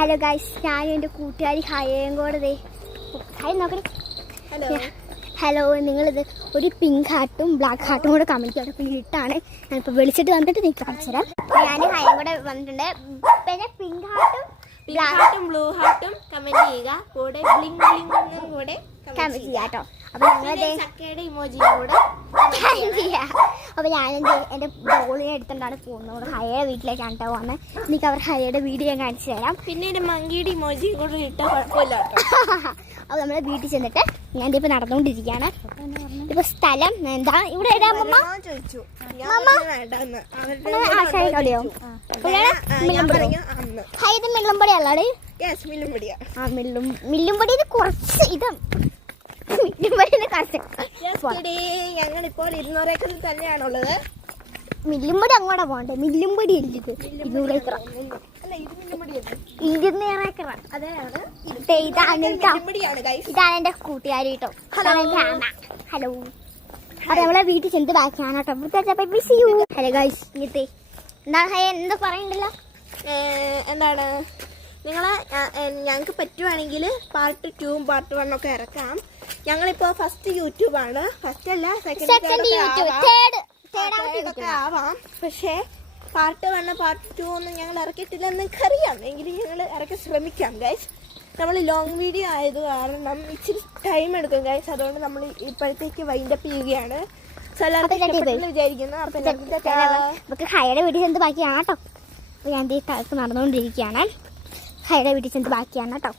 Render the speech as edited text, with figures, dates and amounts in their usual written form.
Hello guys, ഞാനും എൻ്റെ കൂട്ടുകാരി ഹയയും കൂടെ ഹായ് നോക്കണേ. ഹലോ, നിങ്ങളിത് ഒരു പിങ്ക് ഹാർട്ടും ബ്ലാക്ക് ഹാർട്ടും കൂടെ കമൻറ്റ് ചെയ്യണം. പിന്നെ ഇട്ടാണ് ഞാനിപ്പോൾ വിളിച്ചിട്ട് വന്നിട്ട് നിങ്ങൾക്ക് കാണിച്ചു തരാം. ഞാൻ ഹയയും കൂടെ വന്നിട്ടുണ്ട്. പിന്നെ പിങ്ക് ഹാർട്ടും ബ്ലൂ ഹാർട്ടും കമന്റ് ചെയ്യുക. കൂടെ ബ്ലിങ് ബ്ലിങ് കൂടെ കമൻറ്റ് ചെയ്യാം കേട്ടോ. അപ്പോൾ ഞങ്ങളത് ചക്കയുടെ ഇമോജിയും കൂടെ ചെയ്യാം. അപ്പോൾ ഞാനെന്ത് എൻ്റെ ഡോളിനെ എടുത്തിട്ടാണ് പോകുന്നത്. ഹയയുടെ വീട്ടിലേക്കാണ് കേട്ടോ പോകുന്നത്. എനിക്ക് അവർ ഹയയുടെ വീഡിയോ ഞാൻ കാണിച്ചു തരാം. പിന്നെ എൻ്റെ മങ്കിയുടെ ഇമോജിയും കൂടെ ഇട്ടാൽ കുഴപ്പമില്ല. അപ്പോൾ നമ്മൾ വീട്ടിൽ ചെന്നിട്ട് ഞാൻ ഇപ്പോൾ നടന്നുകൊണ്ടിരിക്കുകയാണ്. ഇപ്പോൾ സ്ഥലം എന്താ ഇവിടെ ഇടാൻ ഇത് മില്ലുംപടി അല്ലാതെ മില്ലുംപടി കുറച്ച് ഇത് ഞങ്ങളിപ്പോൾ 200 ഏക്കറിൽ തന്നെയാണുള്ളത്. മില്ലുംപടി അങ്ങോട്ടാ പോകണ്ടേ? മില്ലുംപടി ഇല്ലത് 200 ഏക്കർ 200 ഏക്കർ. ഇതാണ് എന്റെ കൂട്ടുകാരി കേട്ടോ. ഹലോ. അപ്പൊ നമ്മളെ വീട്ടിൽ ചെന്ന് ബാക്കിയാണ് കേട്ടോ. ഹലോ ഗൈസ്, ഇങ്ങനത്തെ എന്താണ് എന്താ പറയണ്ടല്ലോ? എന്താണ് നിങ്ങളെ ഞങ്ങൾക്ക് പറ്റുവാണെങ്കിൽ പാർട്ട് 2ഉം പാർട്ട് 1 ഒക്കെ ഇറക്കാം. ഞങ്ങളിപ്പോൾ ഫസ്റ്റ് യൂട്യൂബാണ്. ഫസ്റ്റ് അല്ല സെക്കൻഡ് ഒക്കെ ആവാം. പക്ഷേ പാർട്ട് 1 പാർട്ട് 2 ഒന്നും ഞങ്ങൾ ഇറക്കിയിട്ടില്ലെന്ന് നിങ്ങൾക്കറിയാം. എങ്കിലും ഞങ്ങൾ ഇറക്കി ശ്രമിക്കാം ഗൈസ്. നമ്മൾ ലോങ് വീഡിയോ ആയത് കാരണം ഇച്ചിരി ടൈം എടുക്കും ഗൈസ്. അതുകൊണ്ട് നമ്മൾ ഇപ്പോഴത്തേക്ക് വൈൻഡപ്പ് ചെയ്യുകയാണ്. വിചാരിക്കുന്നു. നമുക്ക് ഹയയുടെ വീട്ടിൽ ചെന്ന് ബാക്കിയാണ് കേട്ടോ. അപ്പോൾ ഞാൻ നടന്നുകൊണ്ടിരിക്കുകയാണ്. ഹയയുടെ വീട്ടിൽ ചെന്ന് ബാക്കിയാണ് കേട്ടോ.